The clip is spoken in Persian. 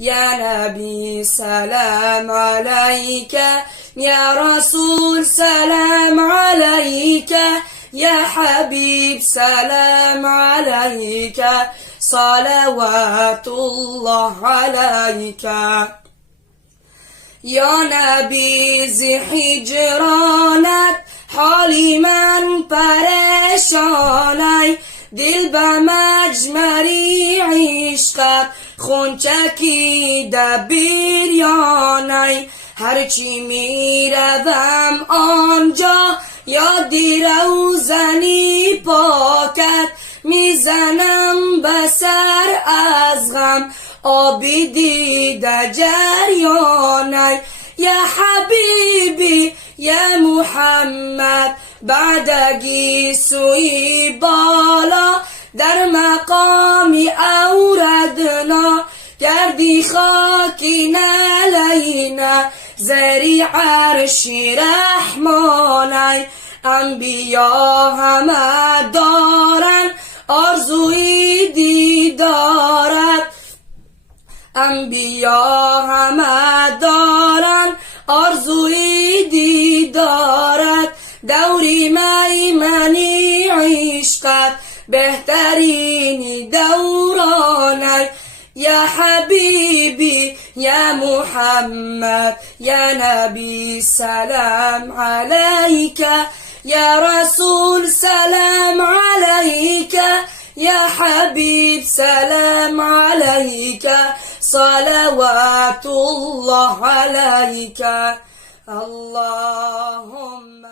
يا نبي سلام عليك، يا رسول سلام عليك، يا حبيب سلام عليك، صلوات الله عليك. یا نبی ز هجرانت حالی من پریشانی، دل به مجمری عشقت خون چکیده بریانی. هرچی می روم آنجا یادی روزنی پاکت، میزنم به سر از غم آبی دیده جریانی. یا حبیبی یا محمد بعدگی سوی بالا، در مقامی اوردنا گردی خاکی نلینا، زری عرش رحمانی. انبیا همه دارن آرزوی دیدارت، انبیا همه دارن آرزوی دیدارت، دوری میمنی عشقت بهترین دورانی. یا حبیبی یا محمد یا نبی سلام علیک، یا رسول سلام علیک، یا حبیب سلام علیک، صلوات الله علیک. اللهم